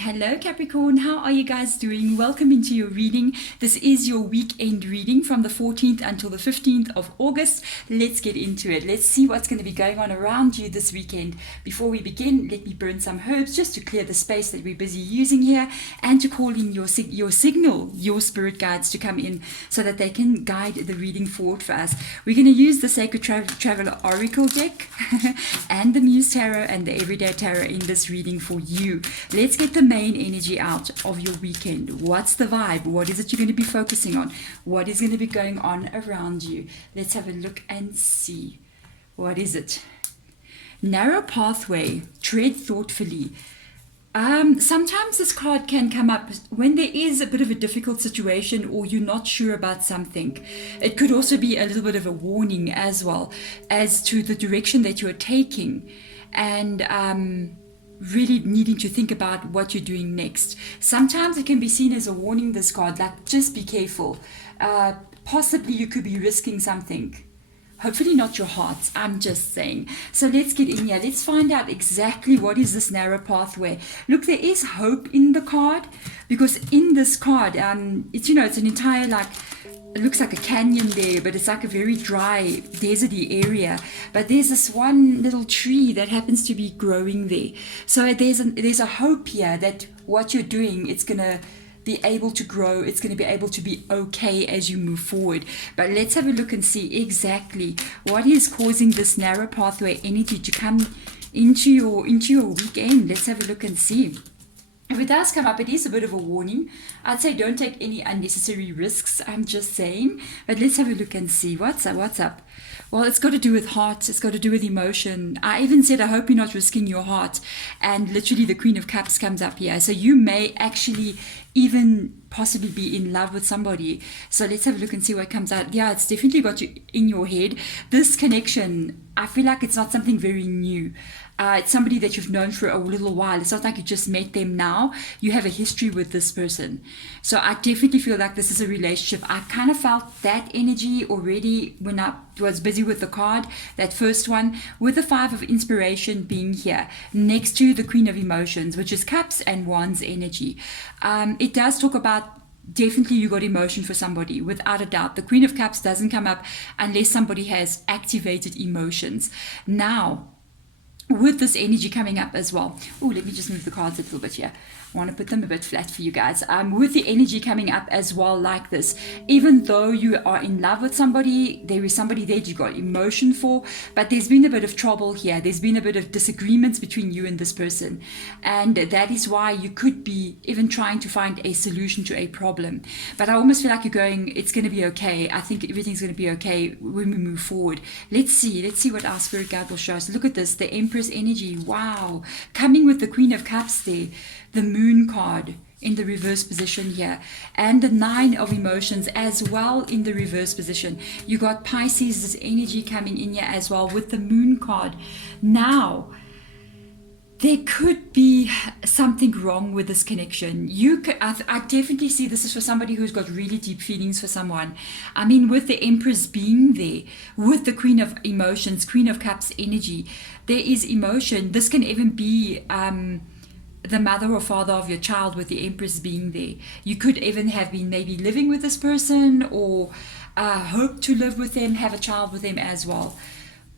Hello Capricorn, how are you guys doing? Welcome into your reading. This is your weekend reading from the 14th until the 15th of August. Let's get into it. Let's see what's going to be going on around you this weekend. Before we begin, let me burn some herbs just to clear the space that we're busy using here and to call in your signal, your spirit guides to come in so that they can guide the reading forward for us. We're going to use the Sacred Traveler Oracle deck and the Muse Tarot and the Everyday Tarot in this reading for you. Let's get the main energy out of your weekend. What's the vibe? What is it you're going to be focusing on? What is going to be going on around you? Let's have a look and see. What is it? Narrow pathway, tread thoughtfully. Sometimes this card can come up when there is a bit of a difficult situation or you're not sure about something. It could also be a little bit of a warning as well as to the direction that you're taking and really needing to think about what you're doing next. Sometimes it can be seen as a warning, this card, like just be careful. Possibly you could be risking something. Hopefully not your heart, I'm just saying. So let's get in here. Let's find out exactly what is this narrow pathway. Look, there is hope in the card because in this card, it's an entire it looks like a canyon there, but it's like a very dry, deserty area. But there's this one little tree that happens to be growing there. So there's a hope here that what you're doing, it's going to be able to grow. It's going to be able to be okay as you move forward. But let's have a look and see exactly what is causing this narrow pathway energy to come into your weekend. Let's have a look and see. If it does come up, it is a bit of a warning. I'd say don't take any unnecessary risks, I'm just saying. But let's have a look and see. What's up? Well, it's got to do with heart. It's got to do with emotion. I even said, I hope you're not risking your heart. And literally the Queen of Cups comes up here. So you may actually even possibly be in love with somebody. So let's have a look and see what comes out. Yeah, it's definitely got you in your head. This connection, I feel like it's not something very new. It's somebody that you've known for a little while. It's not like you just met them now. You have a history with this person. So I definitely feel like this is a relationship. I kind of felt that energy already when I was busy with the card, that first one, with the Five of Inspiration being here, next to the Queen of Emotions, which is Cups and Wands energy. It does talk about definitely you got emotion for somebody, without a doubt. The Queen of Cups doesn't come up unless somebody has activated emotions. Now, with this energy coming up as well. Oh, let me just move the cards a little bit here. I want to put them a bit flat for you guys. With the energy coming up as well like this, even though you are in love with somebody, there is somebody that you got emotion for, but there's been a bit of trouble here. There's been a bit of disagreements between you and this person. And that is why you could be even trying to find a solution to a problem. But I almost feel like you're going, it's going to be okay. I think everything's going to be okay when we move forward. Let's see what our spirit guide will show us. Look at this, the Empress energy. Wow. Coming with the Queen of Cups there. The Moon card in the reverse position here, and the Nine of Emotions as well in the reverse position. You got Pisces, this energy coming in here as well with the Moon card. Now, there could be something wrong with this connection. I definitely see this is for somebody who's got really deep feelings for someone. I mean, with the Empress being there, with the Queen of Emotions, Queen of Cups energy, there is emotion. This can even be the mother or father of your child, with the Empress being there. You could even have been maybe living with this person or hope to live with them, have a child with them as well.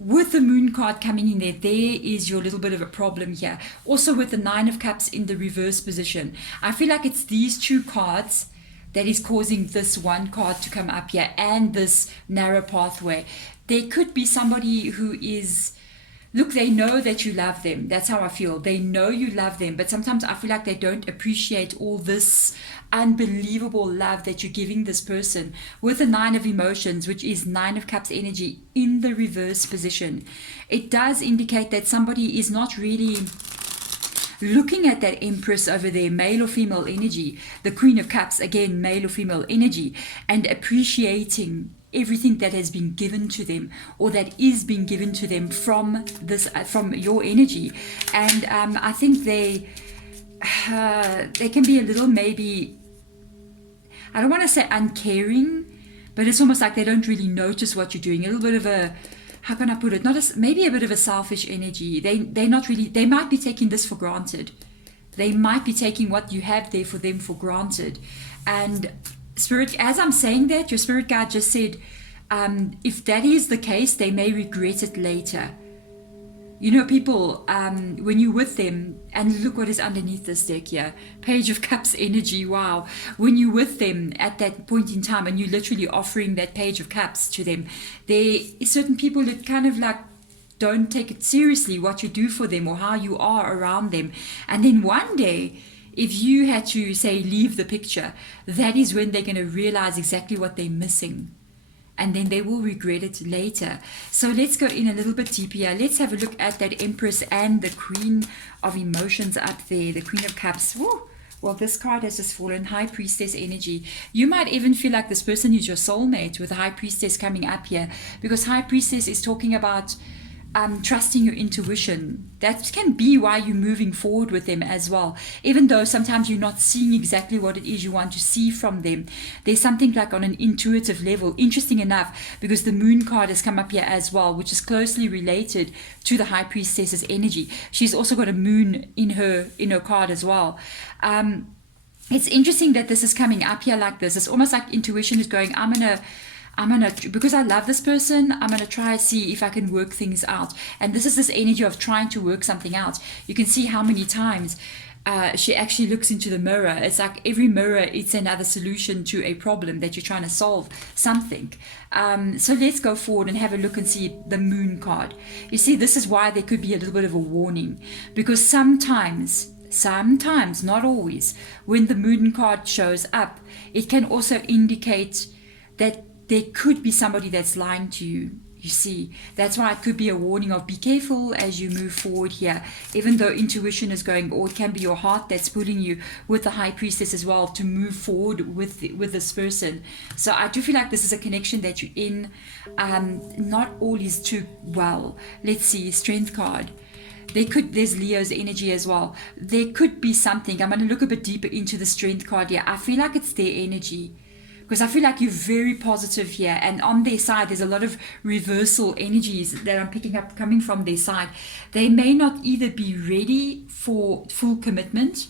With the Moon card coming in there is your little bit of a problem here. Also with the Nine of Cups in the reverse position. I feel like it's these two cards that is causing this one card to come up here and this narrow pathway. There could be somebody who is... Look, they know that you love them. That's how I feel. They know you love them, but sometimes I feel like they don't appreciate all this unbelievable love that you're giving this person. With the Nine of Emotions, which is Nine of Cups energy in the reverse position, it does indicate that somebody is not really looking at that Empress over there, male or female energy, the Queen of Cups, again, male or female energy, and appreciating everything that has been given to them or that is being given to them from your energy. And I think they can be a little, maybe, I don't want to say uncaring, but it's almost like they don't really notice what you're doing. A little bit of a, how can I put it, maybe a bit of a selfish energy. They might be taking this for granted. They might be taking what you have there for them for granted. And Spirit, as I'm saying that, your Spirit guide just said, if that is the case, they may regret it later. You know, people, when you're with them, and look what is underneath this deck here, Page of Cups energy, wow. When you're with them at that point in time and you're literally offering that Page of Cups to them, there are certain people that kind of like don't take it seriously what you do for them or how you are around them. And then one day, if you had to, say, leave the picture, that is when they're going to realize exactly what they're missing. And then they will regret it later. So let's go in a little bit deeper here. Let's have a look at that Empress and the Queen of Emotions up there, the Queen of Cups. Woo. Well, this card has just fallen, High Priestess energy. You might even feel like this person is your soulmate with the High Priestess coming up here, because High Priestess is talking about trusting your intuition. That can be why you're moving forward with them as well. Even though sometimes you're not seeing exactly what it is you want to see from them, there's something like on an intuitive level. Interesting enough, because the Moon card has come up here as well, which is closely related to the High Priestess's energy. She's also got a Moon in her card as well. It's interesting that this is coming up here like this. It's almost like intuition is going, because I love this person, I'm going to try to see if I can work things out. And this is this energy of trying to work something out. You can see how many times she actually looks into the mirror. It's like every mirror, it's another solution to a problem that you're trying to solve something. So let's go forward and have a look and see the Moon card. You see, this is why there could be a little bit of a warning. Because sometimes, not always, when the Moon card shows up, it can also indicate that there could be somebody that's lying to you. You see, that's why it could be a warning of be careful as you move forward here, even though intuition is going, or it can be your heart that's pulling you with the High Priestess as well to move forward with this person. So I do feel like this is a connection that you're in. Not all is too well. Let's see, Strength card. There's Leo's energy as well. There could be something. I'm going to look a bit deeper into the Strength card here. I feel like it's their energy, because I feel like you're very positive here, and on their side there's a lot of reversal energies that I'm picking up coming from their side. They may not either be ready for full commitment,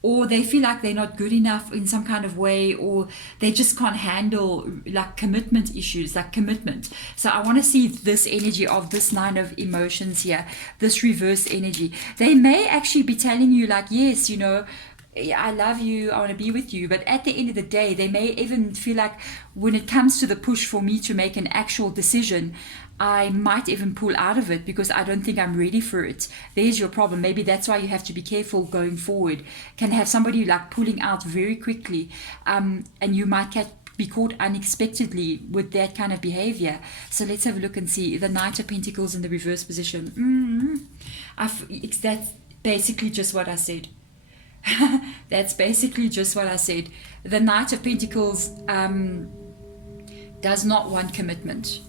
or they feel like they're not good enough in some kind of way, or they just can't handle like commitment issues, like commitment. So I want to see this energy of this Nine of Emotions here, this reverse energy. They may actually be telling you like, yes, you know, I love you, I want to be with you. But at the end of the day, they may even feel like when it comes to the push for me to make an actual decision, I might even pull out of it because I don't think I'm ready for it. There's your problem. Maybe that's why you have to be careful going forward. Can have somebody like pulling out very quickly, and you might be caught unexpectedly with that kind of behavior. So let's have a look and see the Knight of Pentacles in the reverse position. That's basically just what I said. That's basically just what I said. The Knight of Pentacles does not want commitment.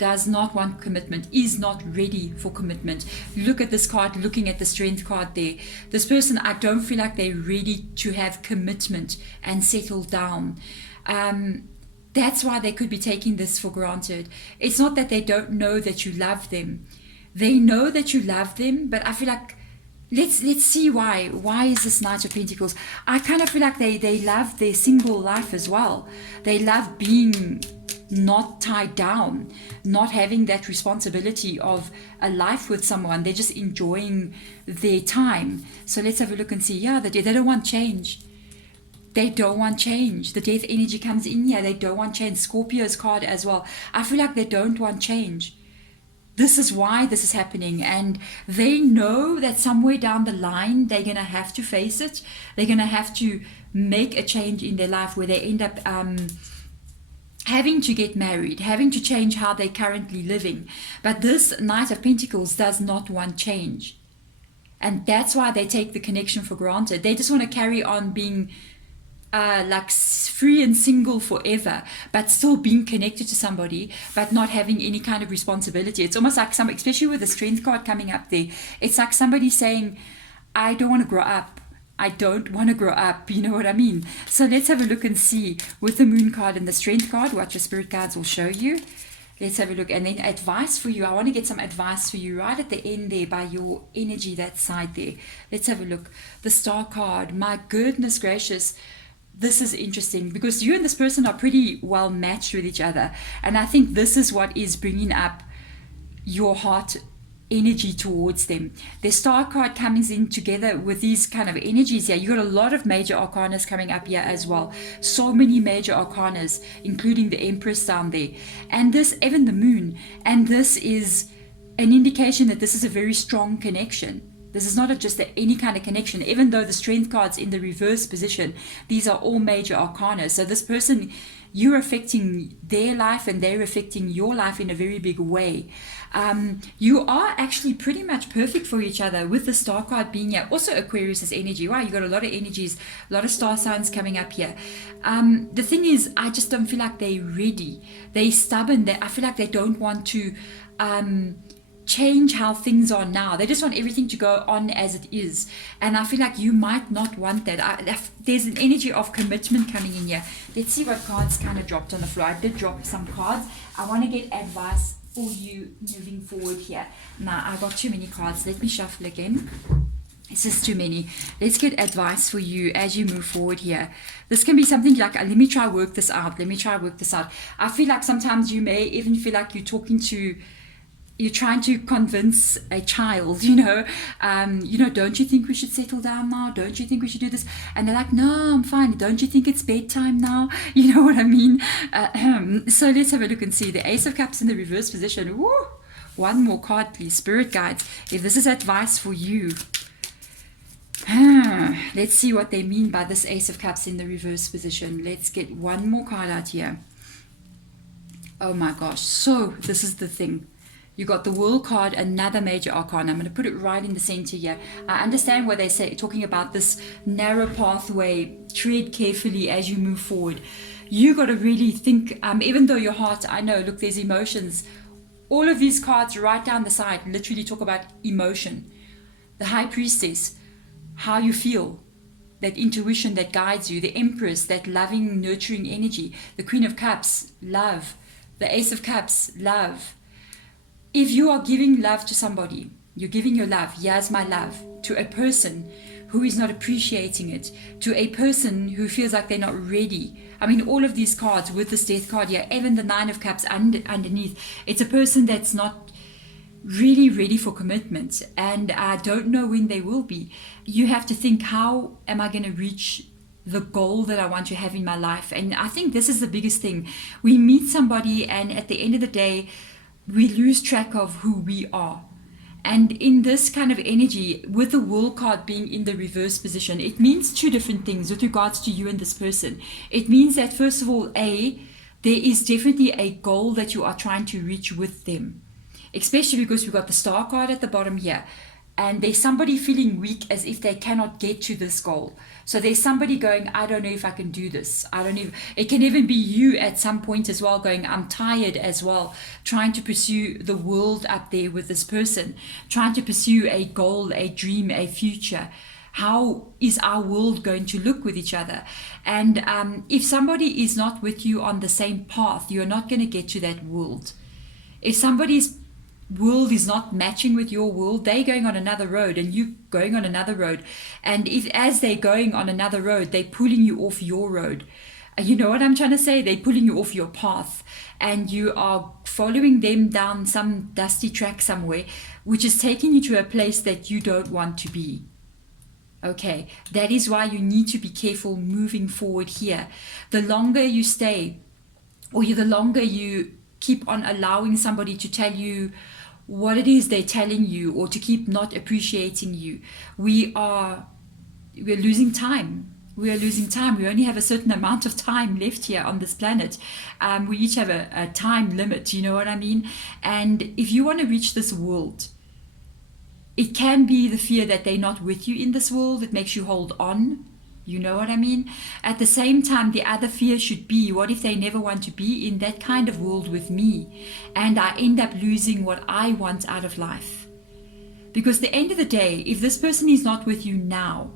Is not ready for commitment. Look at this card, looking at the Strength card there. This person, I don't feel like they're ready to have commitment and settle down. That's why they could be taking this for granted. It's not that they don't know that you love them. They know that you love them, but I feel like Let's see why. Why is this Knight of Pentacles? I kind of feel like they love their single life as well. They love being not tied down, not having that responsibility of a life with someone. They're just enjoying their time. So let's have a look and see. Yeah, they don't want change. They don't want change. The Death energy comes in here. They don't want change. Scorpio's card as well. I feel like they don't want change. This is why this is happening, and they know that somewhere down the line they're going to have to face it. They're going to have to make a change in their life where they end up having to get married, having to change how they're currently living. But this Knight of Pentacles does not want change, and that's why they take the connection for granted. They just want to carry on being like free and single forever, but still being connected to somebody, but not having any kind of responsibility. It's almost like especially with the Strength card coming up there, it's like somebody saying, I don't want to grow up. I don't want to grow up. You know what I mean? So let's have a look and see with the Moon card and the Strength card what your spirit guides will show you. Let's have a look. And then advice for you. I want to get some advice for you right at the end there by your energy, that side there. Let's have a look. The Star card. My goodness gracious. This is interesting because you and this person are pretty well matched with each other. And I think this is what is bringing up your heart energy towards them. The Star card comes in together with these kind of energies here. You got a lot of major arcanas coming up here as well. So many major arcanas, including the Empress down there. And this, even the Moon. And this is an indication that this is a very strong connection. This is not just any kind of connection. Even though the Strength card's in the reverse position, these are all major arcana. So this person, you're affecting their life and they're affecting your life in a very big way. You are actually pretty much perfect for each other with the Star card being here. Also Aquarius's energy. Wow, you got a lot of energies, a lot of star signs coming up here. The thing is, I just don't feel like they're ready. They're stubborn. I feel like they don't want to change how things are now. They just want everything to go on as it is. And I feel like you might not want that. There's an energy of commitment coming in here. Let's see what cards kind of dropped on the floor. I did drop some cards. I want to get advice for you moving forward here. Now, I got too many cards. Let me shuffle again. It's just too many. Let's get advice for you as you move forward here. This can be something like, let me try work this out. Let me try work this out. I feel like sometimes you may even feel like you're trying to convince a child, don't you think we should settle down now? Don't you think we should do this? And they're like, no, I'm fine. Don't you think it's bedtime now? You know what I mean? So let's have a look and see. The Ace of Cups in the reverse position. Woo! One more card, please. Spirit guides, if this is advice for you. Let's see what they mean by this Ace of Cups in the reverse position. Let's get one more card out here. Oh my gosh. So this is the thing. You got the World card, another major arcana. I'm going to put it right in the center here. I understand what they say, talking about this narrow pathway. Tread carefully as you move forward. You got to really think, even though your heart, I know, look, there's emotions. All of these cards right down the side literally talk about emotion. The High Priestess, how you feel, that intuition that guides you. The Empress, that loving, nurturing energy. The Queen of Cups, love. The Ace of Cups, love. If you are giving love to somebody, you're giving your love, here's my love, to a person who is not appreciating it, to a person who feels like they're not ready. I mean, all of these cards with this Death card here, even the Nine of Cups underneath, it's a person that's not really ready for commitment, and I don't know when they will be. You have to think, how am I going to reach the goal that I want to have in my life? And I think this is the biggest thing. We meet somebody, and at the end of the day, we lose track of who we are. And in this kind of energy, with the World card being in the reverse position, it means two different things with regards to you and this person. It means that, first of all, there is definitely a goal that you are trying to reach with them. Especially because we've got the Star card at the bottom here. And there's somebody feeling weak as if they cannot get to this goal. So there's somebody going, I don't know if I can do this. It can even be you at some point as well going, I'm tired as well, trying to pursue the world up there with this person, trying to pursue a goal, a dream, a future. How is our world going to look with each other? And if somebody is not with you on the same path, you're not going to get to that world. If somebody's world is not matching with your world, they're going on another road and you going on another road, and if as they're going on another road, they're pulling you off your road. You know what I'm trying to say? They're pulling you off your path, and you are following them down some dusty track somewhere, which is taking you to a place that you don't want to be. Okay, that is why you need to be careful moving forward here. The longer you stay, or the longer you keep on allowing somebody to tell you what it is they're telling you, or to keep not appreciating you, we're losing time. We are losing time. We only have a certain amount of time left here on this planet. We each have a time limit, you know what I mean? And if you want to reach this world, it can be the fear that they're not with you in this world that makes you hold on. You know what I mean? At the same time, the other fear should be, what if they never want to be in that kind of world with me, and I end up losing what I want out of life? Because at the end of the day, if this person is not with you now,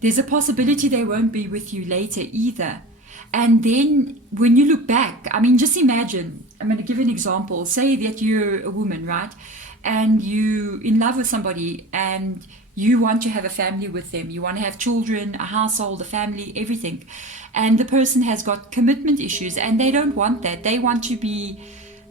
there's a possibility they won't be with you later either. And then when you look back, I mean, just imagine, I'm going to give an example. Say that you're a woman, right? And you in love with somebody and you want to have a family with them. You want to have children, a household, a family, everything. And the person has got commitment issues and they don't want that. They want to be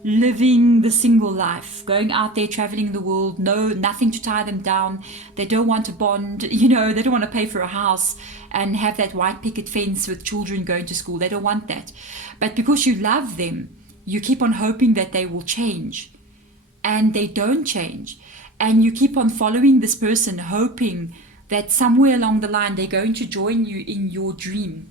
living the single life, going out there, traveling the world, nothing to tie them down. They don't want to bond, they don't want to pay for a house and have that white picket fence with children going to school. They don't want that. But because you love them, you keep on hoping that they will change. And they don't change. And you keep on following this person, hoping that somewhere along the line they're going to join you in your dream.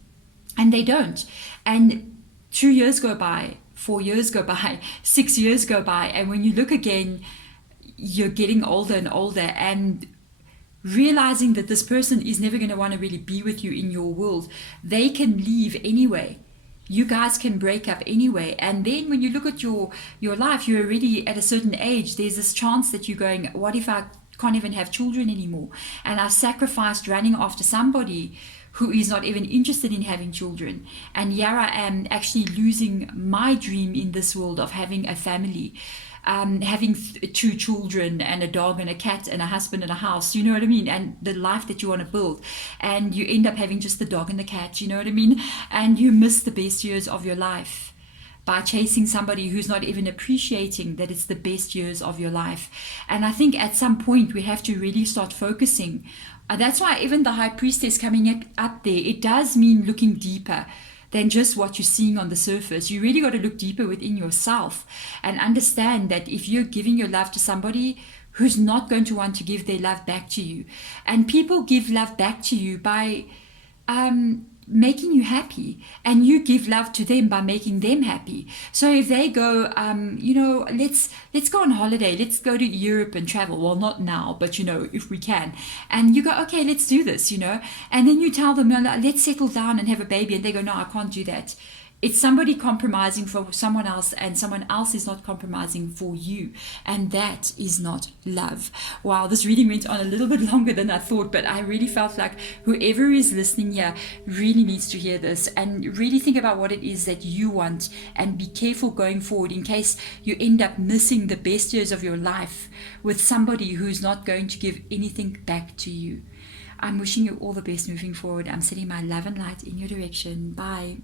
And they don't. And 2 years go by, 4 years go by, 6 years go by. And when you look again, you're getting older and older and realizing that this person is never going to want to really be with you in your world. They can leave anyway. You guys can break up anyway. And then when you look at your life, you're already at a certain age. There's this chance that you're going, what if I can't even have children anymore? And I sacrificed running after somebody who is not even interested in having children. And here I am actually losing my dream in this world of having a family. Having 2 children and a dog and a cat and a husband and a house, you know what I mean? And the life that you want to build. And you end up having just the dog and the cat, you know what I mean? And you miss the best years of your life by chasing somebody who's not even appreciating that it's the best years of your life. And I think at some point we have to really start focusing. That's why even the high priestess coming up there, it does mean looking deeper than just what you're seeing on the surface. You really got to look deeper within yourself and understand that if you're giving your love to somebody who's not going to want to give their love back to you, and people give love back to you by making you happy, and you give love to them by making them happy. So if they go, let's go on holiday, let's go to Europe and travel. Well, not now, but if we can. And you go, okay, let's do this, and then you tell them, no, let's settle down and have a baby. And they go, no, I can't do that. It's somebody compromising for someone else, and someone else is not compromising for you. And that is not love. Wow, this reading went on a little bit longer than I thought, but I really felt like whoever is listening here really needs to hear this and really think about what it is that you want, and be careful going forward in case you end up missing the best years of your life with somebody who's not going to give anything back to you. I'm wishing you all the best moving forward. I'm sending my love and light in your direction. Bye.